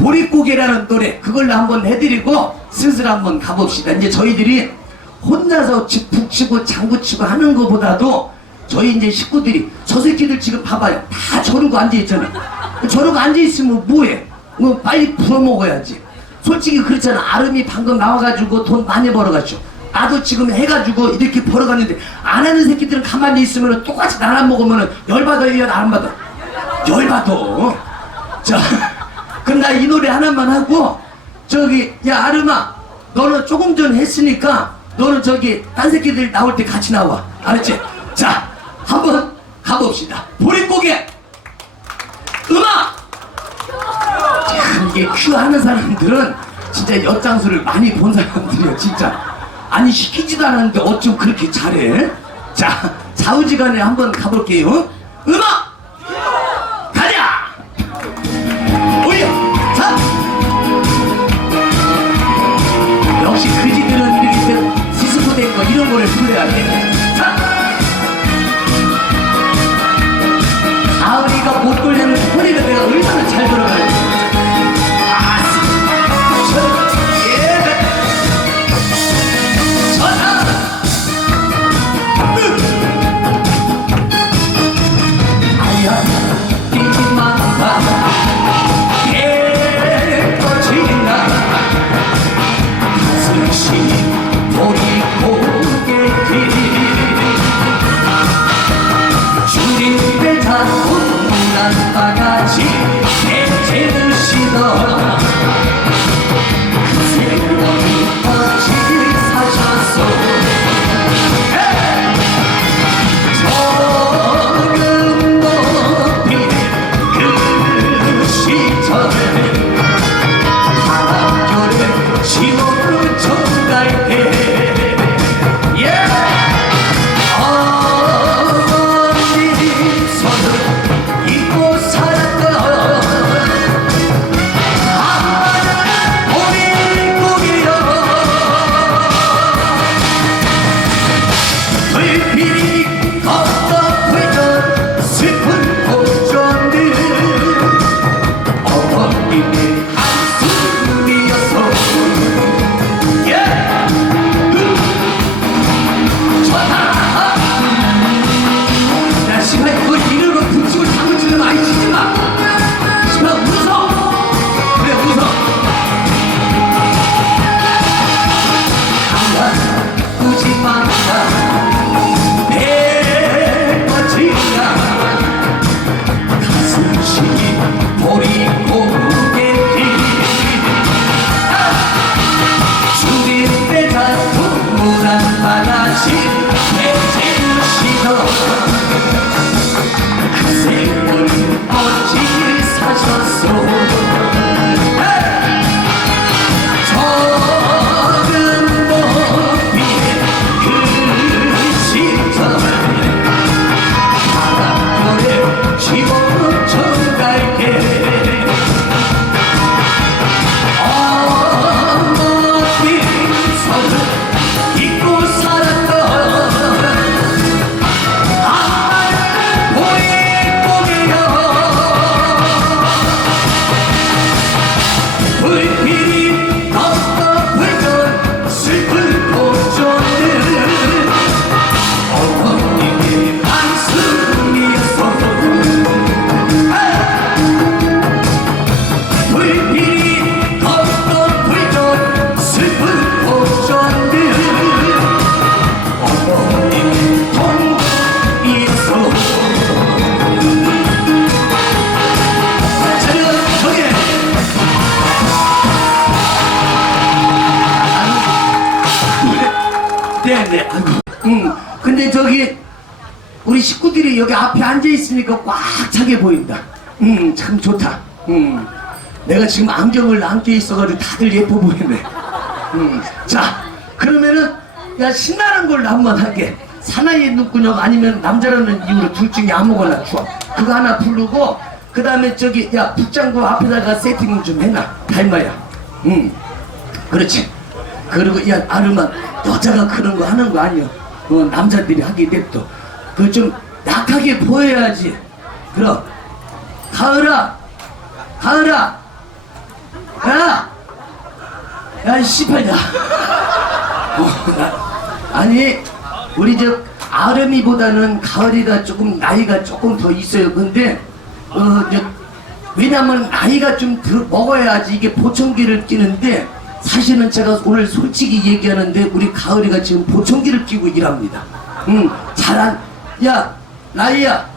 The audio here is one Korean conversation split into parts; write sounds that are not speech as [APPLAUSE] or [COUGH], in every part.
보릿고개라는 노래 그걸로 한번 해드리고 슬슬 한번 가봅시다. 이제 저희들이 혼자서 치- 북치고 장구치고 하는 것보다도 저희 이제 식구들이 저 새끼들 지금 봐봐요. 다 저러고 앉아있잖아. 저러고 앉아있으면 뭐해? 뭐 빨리 풀어먹어야지. 솔직히 그렇잖아. 아름이 방금 나와가지고 돈 많이 벌어가지고. 나도 지금 해가지고 이렇게 벌어갔는데 안 하는 새끼들은 가만히 있으면 똑같이 나랑 먹으면 열받아, 일년 안 받아. 열받아. 자, 그럼 나 이 노래 하나만 하고 저기 야 아름아 너는 조금 전 했으니까 너는 저기 딴 새끼들 나올 때 같이 나와. 알았지? 자 한번 가봅시다. 보릿고개! 음악! 참 이게 큐 하는 사람들은 진짜 엿장수를 많이 본 사람들이야 진짜. 아니 시키지도 않았는데 어쩜 그렇게 잘해? 자 좌우지간에 한번 가볼게요. 음악 이런 거를 불러야 돼. 앉아 있으니까 꽉 차게 보인다. 음, 참 좋다. 음. 내가 지금 안경을 안 껴 있어가지고 다들 예뻐 보이네. 음. 자, 그러면은 야 신나는 걸로 한번 할게. 사나이의 눈구녕 아니면 남자라는 이유로 둘 중에 아무거나 줘. 그거 하나 부르고 그 다음에 저기 야 북장구 앞에다가 세팅 좀 해놔. 달마야. 음. 그렇지. 그리고 야 아르마 여자가 그런 거 하는 거 아니야. 어, 남자들이 하게 냅둬. 그좀 약하게 보여야지. 그럼 가을아, 가을아, 야! 야, 이 씨발야. [LAUGHS] 어, 나- 아니, 우리 저 아름이보다는 가을이가 조금 나이가 조금 더 있어요. 근데, 어, 저, 왜냐면 나이가 좀 들, 먹어야지 이게 보청기를 끼는데, 사실은 제가 오늘 솔직히 얘기하는데, 우리 가을이가 지금 보청기를 끼고 일합니다. 응, 잘한, 야, 나이야.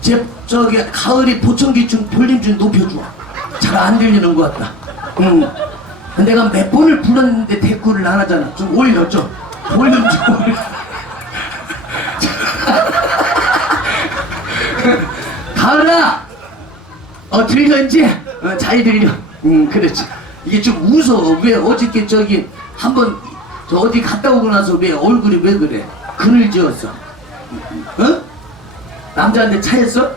제, 저기, 가을이 보청기 좀 볼륨 좀 높여줘. 잘 안 들리는 것 같다. 응. 내가 몇 번을 불렀는데 댓글을 안 하잖아. 좀 올려줘. 볼륨 좀 올려. [LAUGHS] 가을아! 어, 이제? 어, 잘 들려. 음, 그렇지. 이게 좀 웃어. 왜 어저께 저기 한번 저 어디 갔다 오고 나서 왜 얼굴이 왜 그래? 그늘 지었어. 어? 남자한테 차였어?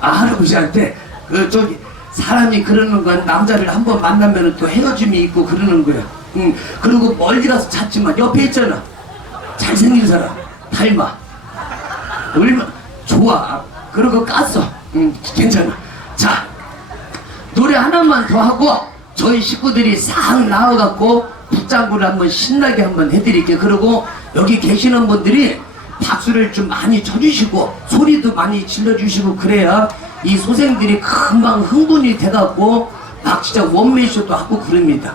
아, 할아버지한테 그 저기 사람이 그러는 건 남자를 한 번 만나면 또 헤어짐이 있고 그러는 거야. 응. 그리고 멀리 가서 찾지만 옆에 있잖아. 잘생긴 사람 닮아. 얼마 좋아. 그러고 깠어. 응, 괜찮아. 자, 노래 하나만 더 하고 저희 식구들이 싹 나와갖고 북장구를 한번 신나게 한번 해드릴게요. 그리고 여기 계시는 분들이 박수를 좀 많이 쳐주시고 소리도 많이 질러주시고 그래야 이 소생들이 금방 흥분이 돼갖고 막 진짜 원맨쇼도 하고 그럽니다.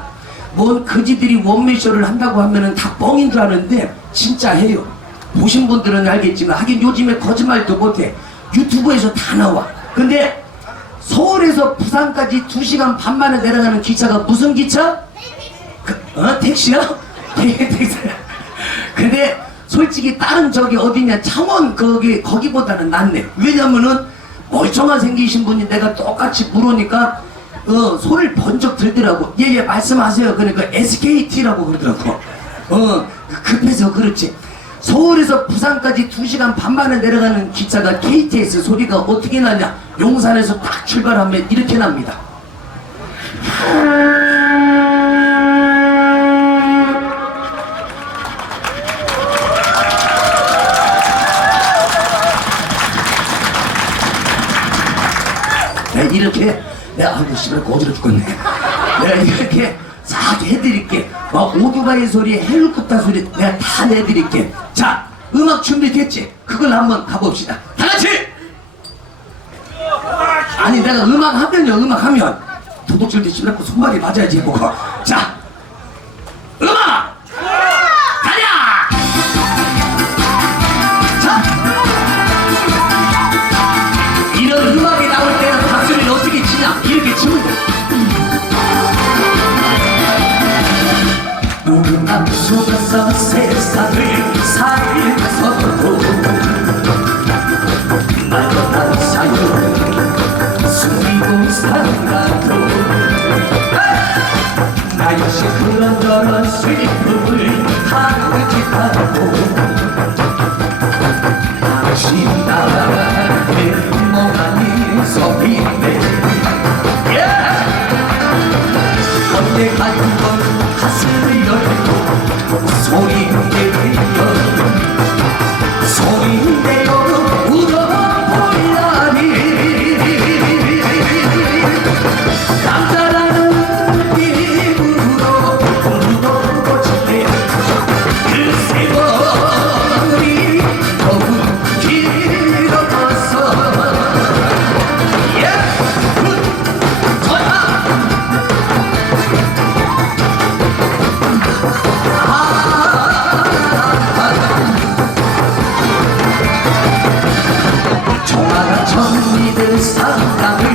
뭔 그지들이 원맨쇼를 한다고 하면은 다 뻥인 줄 아는데 진짜 해요. 보신 분들은 알겠지만 하긴 요즘에 거짓말도 못해. 유튜브에서 다 나와. 근데 서울에서 부산까지 2시간 반 만에 내려가는 기차가 무슨 기차? 그, 어? 택시야? [LAUGHS] 택시. 근데 솔직히 다른 저기 어디냐 창원 거기 거기보다는 낫네. 왜냐면은 멀쩡한 생기신 분이 내가 똑같이 물으니까 어 손을 번쩍 들더라고. 예예 말씀하세요. 그러니까 SKT라고 그러더라고. 어 급해서 그렇지. 서울에서 부산까지 2시간 반 만에 내려가는 기차가 KTX 소리가 어떻게 나냐? 용산에서 딱 출발하면 이렇게 납니다. 이렇게 내가 아이고 씨발 거지러 죽겠네. 내가 이렇게 싹 해드릴게. 막 오토바이 소리 헬리콥터 소리 내가 다 내드릴게. 자 음악 준비됐지? 그걸 한번 가봅시다. 다 같이! 아니 내가 음악 하면요 음악 하면. 도둑질도 심했고 손발이 맞아야지 뭐가 자 속에서 세상을 살면서도 말도 사유 숨기고 살아도 나 역시 그런저런 슬픔을 하기하고. 당신 멍하니 소리네. 언제까지 건 가슴을 소리 내 Santa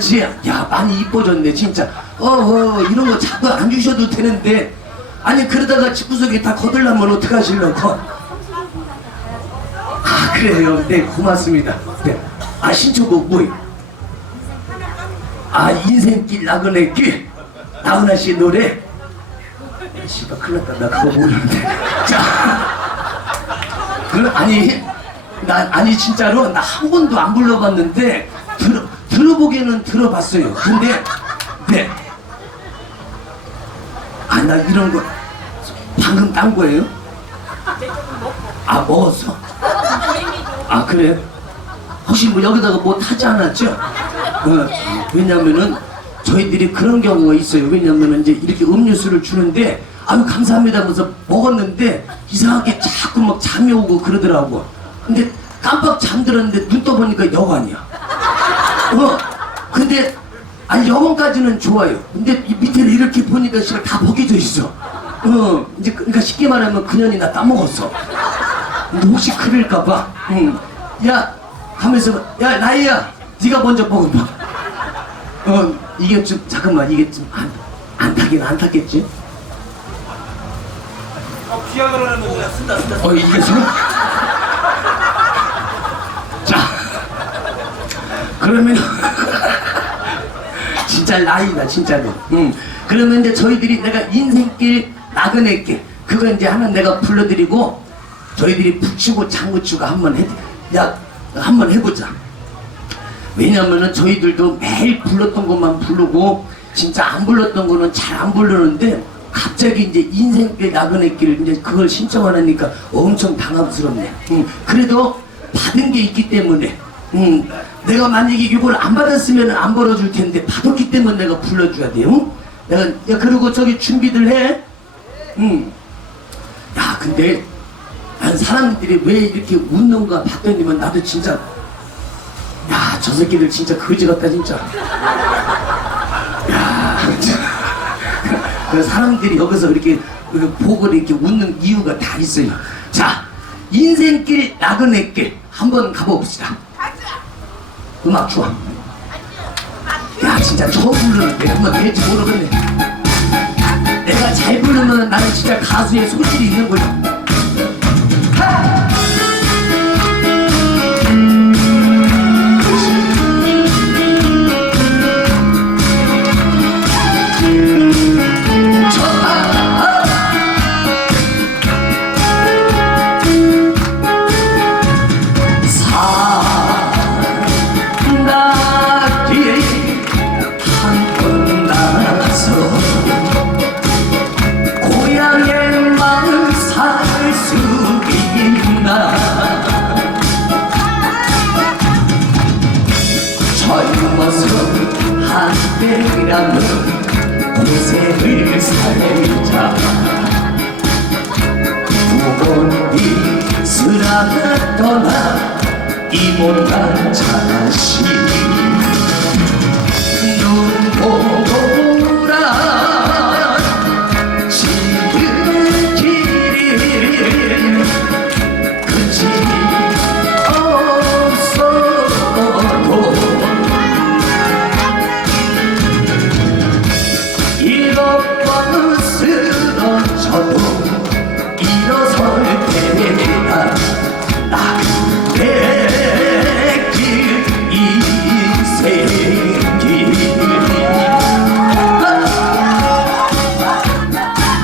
그렇지. 야 많이 이뻐졌네 진짜. 어허 이런 거 자꾸 안 주셔도 되는데. 아니 그러다가 집구석에 다 거들라면 어떡하실려고? 아 그래요. 네 고맙습니다. 네. 아 신청곡 뭐예요? 아 인생길 나그네 길 나훈아 씨 노래. 씨발 큰일 났다. 나 그거 모르는데. 자. 그 아니 나 아니 진짜로 나 한 번도 안 불러봤는데 들어 들어보기는 들어봤어요. 근데 네. 아 나 이런 거 방금 딴 거예요? 아 먹었어? 아 그래? 혹시 뭐 여기다가 뭐 타지 않았죠? 어, 왜냐면은 저희들이 그런 경우가 있어요. 왜냐면은 이제 이렇게 음료수를 주는데 아유 감사합니다 하면서 먹었는데 이상하게 자꾸 막 잠이 오고 그러더라고. 근데 깜빡 잠들었는데 눈 떠보니까 여관이야. 어, 근데 아니 여관까지는 좋아요. 근데 이 밑에를 이렇게 보니까 씨발 다 벗겨져 있어. 어, 이제 그러니까 쉽게 말하면 그년이 나 따먹었어. 근데 혹시 그럴까봐. 응. 야, 하면서 야 나이야, 네가 먼저 먹어봐. 어, 이게 좀 잠깐만 이게 좀안 안 타긴 안 탔겠지? 피아노라는 거야 쓴다 쓴다 어 이게 지금? 자, 그러면 [LAUGHS] 진짜 나이다 진짜로. 응. 그러면 이제 저희들이 내가 인생길 나그네길 그거 이제 하나 내가 불러드리고 저희들이 북치고 장구치고 한번 해, 야 한번 해보자. 왜냐면은 저희들도 매일 불렀던 것만 부르고 진짜 안 불렀던 거는 잘 안 부르는데 갑자기 이제 인생길 나그네길 이제 그걸 신청하니까 엄청 당황스럽네. 음, 그래도 받은 게 있기 때문에 음, 내가 만약에 이걸 안 받았으면 안 벌어줄 텐데 받았기 때문에 내가 불러줘야 돼요. 응? 내가 야 그리고 저기 준비들 해. 음. 야 근데 난 사람들이 왜 이렇게 웃는가 봤더니만 나도 진짜 야, 저 새끼들 진짜 거지 같다, 진짜. 야, 진짜. [LAUGHS] 그 사람들이 여기서 이렇게 그 보고 이렇게 웃는 이유가 다 있어요. 자, 인생길, 나그네길 한번 가봅시다. 음악 좋아. 야, 진짜 처음 부르는데 한번 될지 모르겠네. 내가 잘 부르면 나는 진짜 가수의 소질이 있는 거야. 저,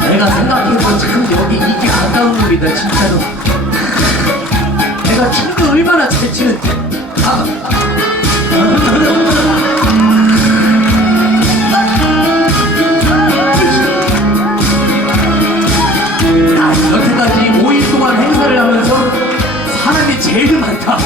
내가 생각해도 참 여기 이게 아까운 놈이다 진짜로. 내가 춤도 얼마나 잘 추는데. 아. 하면서 사람이 제일 많다.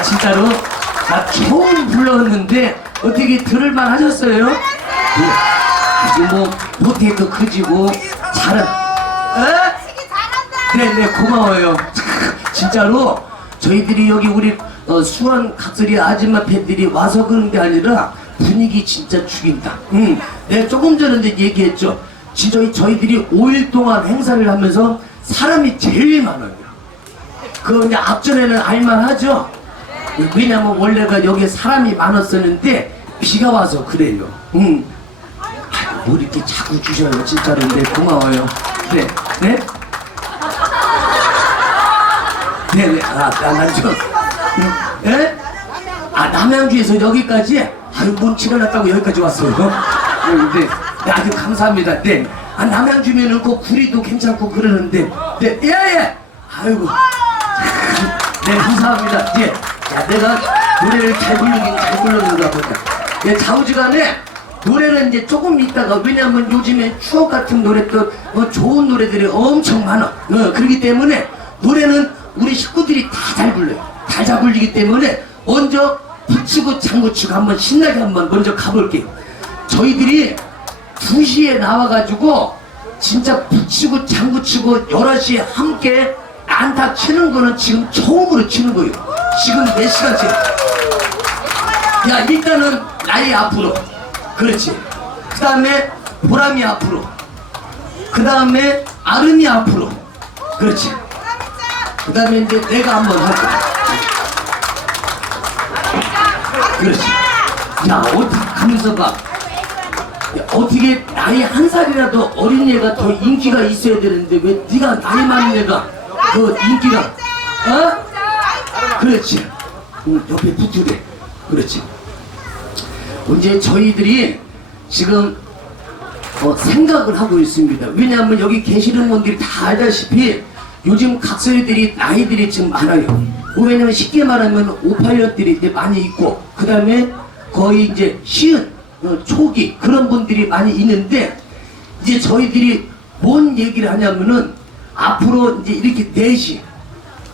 아 진짜로 나 처음 불렀는데 어떻게 들을만 하셨어요? 네. 아주 뭐 못해도 크지고 잘은 에? 네네 고마워요 참, [LAUGHS] 진짜로 저희들이 여기 우리 어, 수원 각설이 아줌마 팬들이 와서 그런 게 아니라 분위기 진짜 죽인다 응. 내가 조금 전에 얘기했죠 진짜 저희들이 5일 동안 행사를 하면서 사람이 제일 많아요 그 이제 앞전에는 알만하죠. 왜냐면 원래가 여기 사람이 많았었는데 비가 와서 그래요. 응. 아유, 뭐 이렇게 자꾸 주셔요 진짜로. 네 고마워요. 네, 네. 네 네. 아, 난 좀. 응? 예? 아 남양주에서 여기까지 아유 뭔 치가 났다고 여기까지 왔어요. 응, 네. 네, 아주 감사합니다. 네. 아 남양주면은 그 구리도 괜찮고 그러는데. 네, 예 예. 아이고. 네, 감사합니다. 예. 자, 내가 노래를 잘 부르긴 잘 부르는가 보다. 예, 좌우지간에 노래는 이제 조금 있다가, 왜냐면 요즘에 추억 같은 노래 또, 어, 좋은 노래들이 엄청 많아. 어, 그렇기 때문에 노래는 우리 식구들이 다 잘 불러요. 다 잘 불리기 때문에 먼저 붙이고 장구치고 한번 신나게 한번 먼저 가볼게요. 저희들이 2시에 나와가지고 진짜 붙이고 장구치고 11시에 함께 안타 치는 거는 지금 처음으로 치는 거예요. 지금 몇 시간째. 야, 일단은 나이 앞으로. 그렇지. 그 다음에 보람이 앞으로. 그 다음에 아름이 앞으로. 그렇지. 그 다음에 이제 내가 한번 할 거야. 그렇지. 야, 어떻게 가면서 봐. 야, 어떻게 나이 한 살이라도 어린 애가 더 인기가 있어야 되는데 왜 네가 나이 많은 애가 그 인기가 어? 그렇지. 응, 옆에 붙으래. 그렇지. 이제 저희들이 지금 어, 생각을 하고 있습니다. 왜냐하면 여기 계시는 분들이 다 알다시피 요즘 각설이들이 나이들이 지금 많아요. 뭐 왜냐면 쉽게 말하면 5, 8년들이 이제 많이 있고 그 다음에 거의 이제 시은 어, 초기 그런 분들이 많이 있는데 이제 저희들이 뭔 얘기를 하냐면은 앞으로 이제 이렇게 넷이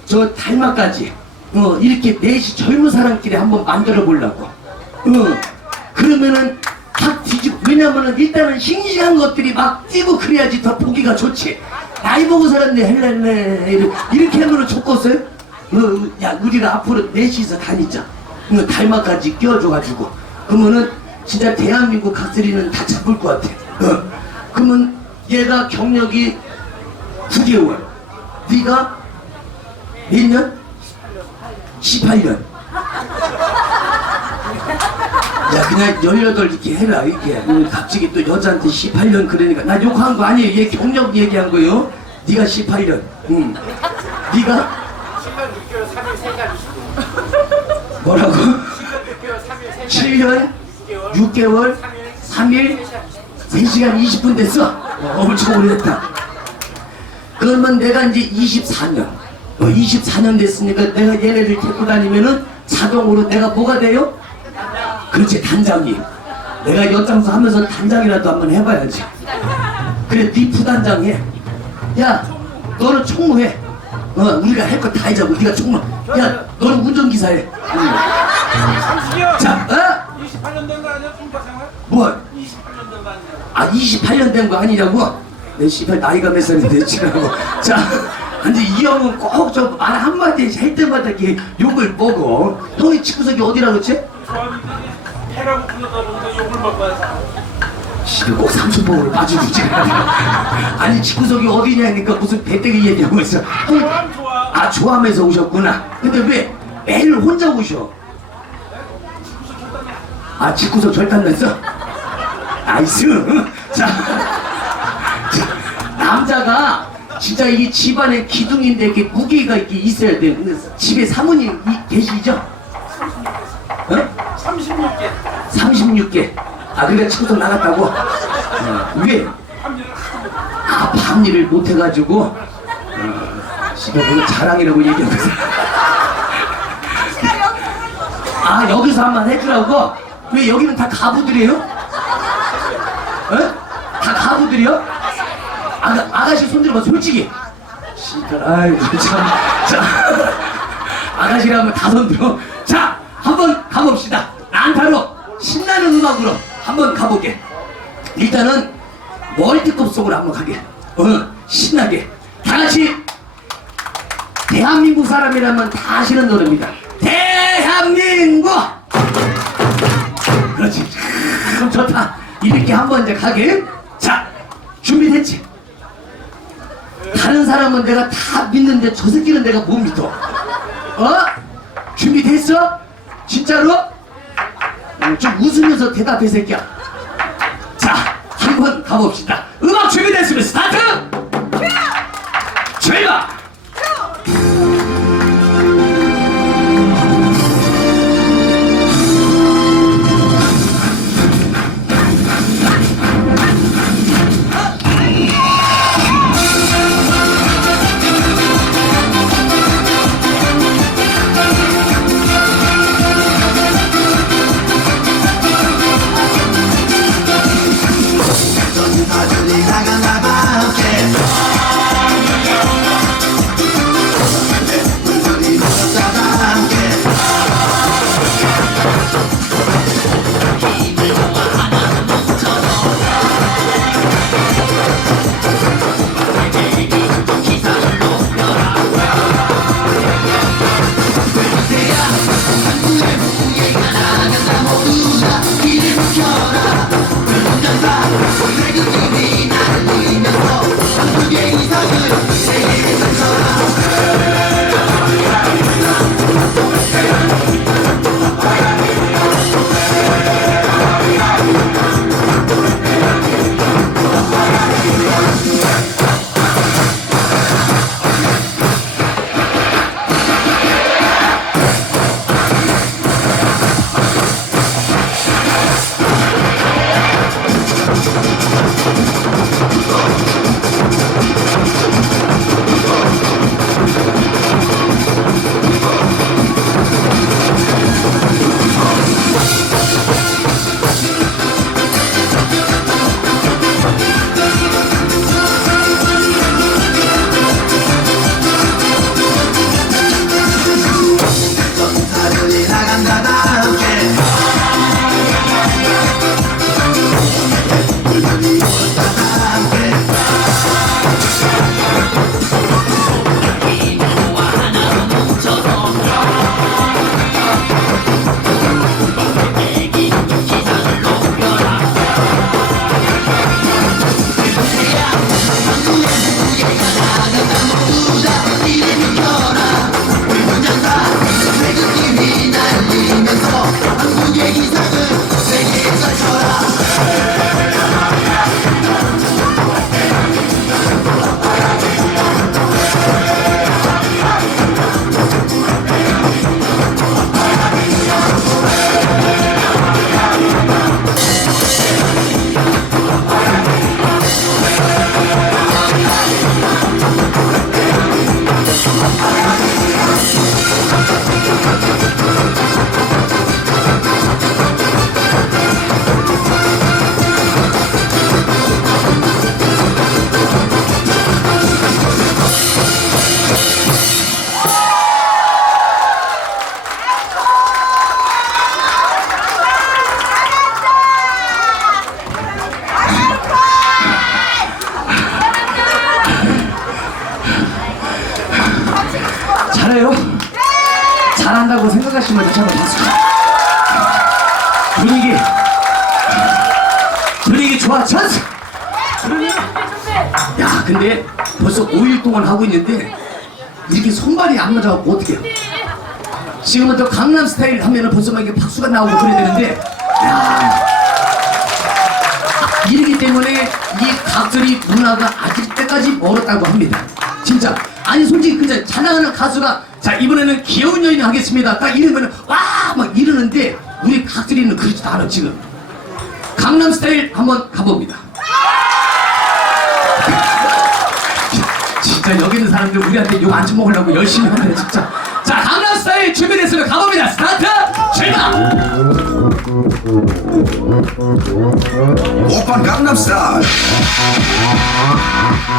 저 달마까지 어 이렇게 넷이 젊은 사람끼리 한번 만들어 보려고 어 그러면은 다 뒤집어 왜냐면은 일단은 싱싱한 것들이 막 뛰고 그래야지 더 보기가 좋지 나이 보고 살았네 헬렐레 이렇게- 하면은 좋겠어요? 어, 야 우리가 앞으로 넷이서 다니자 어, 달마까지 끼워줘가지고 그러면은 진짜 대한민국 각설이는 다 잡을 것 같아 어. 그러면 얘가 경력이 9개월 네가 몇 년? 18년. 야 그냥 18 이렇게 해라 이게. 음, 갑자기 또 여자한테 18년 그러니까. 나 욕한 거 아니에요. 얘 경력 얘기한 거요? 네가 18년. 응. 네가? 7년 6개월 3일 3일 뭐라고? 6개월 3일 7년? 6개월? 3일? 3시간 20분 됐어? 어, 엄청 오래됐다. 그러면 내가 이제 24년 어, 24년 됐으니까 내가 얘네들 데리고 다니면은 자동으로 내가 뭐가 돼요? 그렇지 단장이 내가 연장서 하면서 단장이라도 한번 해봐야지 그래 네 부단장 해야 너는 총무해 어, 우리가 할 거 다 해자고 네가 총무 야 너는 운전기사 해 자, 어? 28년 된 거 아니야 총파 생활? 뭐? 28년 된 거 아니야? 아 28년 된 거 아니냐고? 내 씨발 나이가 몇 살인데 지라고 자 근데 이 형은 꼭 저 말 한마디 할 때마다 이렇게 욕을 먹어 형이 집구석이 어디라 그랬지? 해라고 씨발 꼭 삼천봉으로 빠져주지 [LAUGHS] 아니 집구석이 어디냐 니까 무슨 배때기 얘기하고 있어 형, 조합 좋아 아 좋아하면서 오셨구나. 근데 왜 매일 혼자 오셔? 아 집구석 절단 냈어? 나이스. [LAUGHS] 자, 자, 남자가 진짜 이게 집안의 기둥인데 이렇게 무게가 이렇게 있어야 돼. 근데 집에 사모님 이- 계시죠? 어? 36개 36개. 아, 그러니까 집구석 나갔다고? 어, 왜? 아, 밤일을 못해가지고, 어, 집에 그거 자랑이라고 얘기하고. 아, 여기서 한 번 해주라고? 왜 여기는 다 가부들이에요? 어? 다 가부들이요? 아가, 아가씨 손 들어봐, 솔직히. 씨발, 아이고, 참. 자, 아가씨라면 다 손 들어. 자, 한번 가봅시다. 난타로 신나는 음악으로 한번 가보게. 일단은 월드컵 속으로 한번 가게. 어, 신나게. 다 같이 대한민국 사람이라면 다 아시는 노래입니다. 대한민국! 그렇지. 참 좋다. 이렇게 한번 이제 가게. 자, 준비됐지? 다른 사람은 내가 다 믿는데 저 새끼는 내가 못 믿어. 어? 준비됐어? 진짜로? 어, 좀 웃으면서 대답해 새끼야. 자, 한번 가봅시다. 음악 준비됐으면 스타트! 출발! 야, 근데 벌써 5일 동안 하고 있는데 이렇게 손발이 안 맞아갖고 어떻게? 지금은 또 강남 스타일 하면은 벌써 막 이게 박수가 나오고 그래야 되는데 야 이러기 때문에 이 각설이 문화가 아직 때까지 멀었다고 합니다. 진짜 아니 솔직히 그냥 잘 나가는 가수가 자 이번에는 귀여운 여인 하겠습니다. 딱 이러면은 와막 이러는데 우리 각설이는 그렇지도 않아 지금. 강남 스타일 한번 가봅니다. 진짜 여기 있는 사람들 우리한테 욕 안 처먹으려고 열심히 하네 진짜. 자 강남 스타일 준비됐으면 가봅니다. 스타트! 출발. 오빤 강남스타일.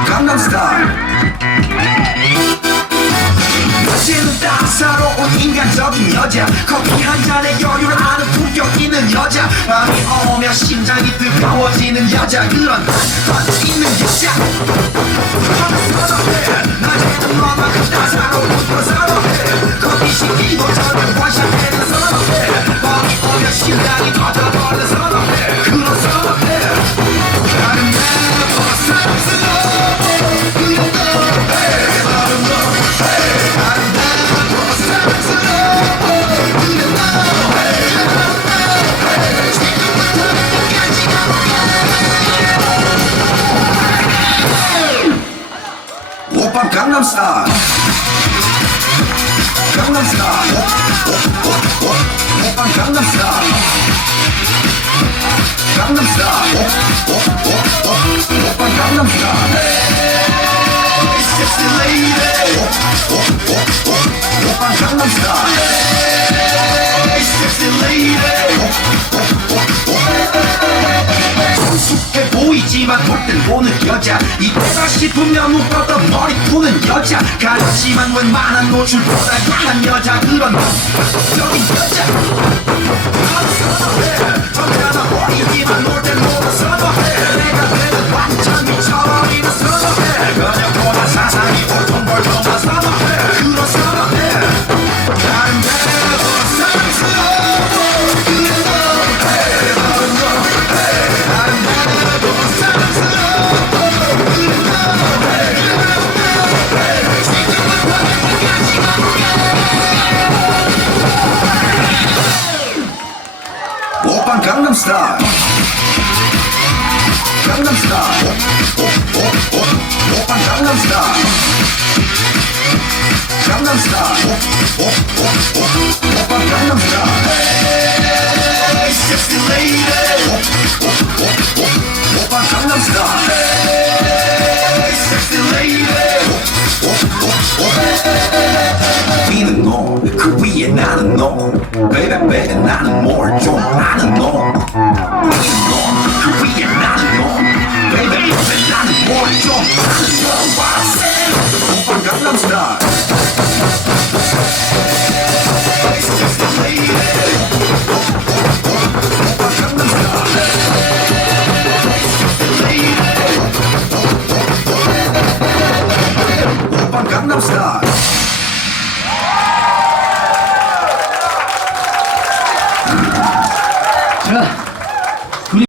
강남스타일. 낮에는 따사로운 인간적인 여자. 커피 한 잔에 여유를 아는 품격 있는 여자. 밤이 오면 심장이 뜨거워지는 여자. 그런 한 있는 여자 오, 오빤 강남스타일 강남스타일 오, 오, 오, 오, 오빤 강남스타일 Hey, sexy lady 오, 오, 오, 오, 오빤 강남스타일 Hey, 보는 여자 이때다 싶으면 묶었던 머리 푸는 여자. 가렸지만 웬만한 노출보다 야한 여자. 그런 적인 여자. 나도 선호해. 점잖아 보이지만 놀땐 오빤 강남스타일 강남스타일 오, 오, 오, 오, Baby baby 나는 뭘좀 아는 너 위는 너, 그 위에 나는 너 Baby baby 나는 뭘좀 아는 너 What I say 오빤 강남스타일 Hey, sexy lady. 오빤 강남스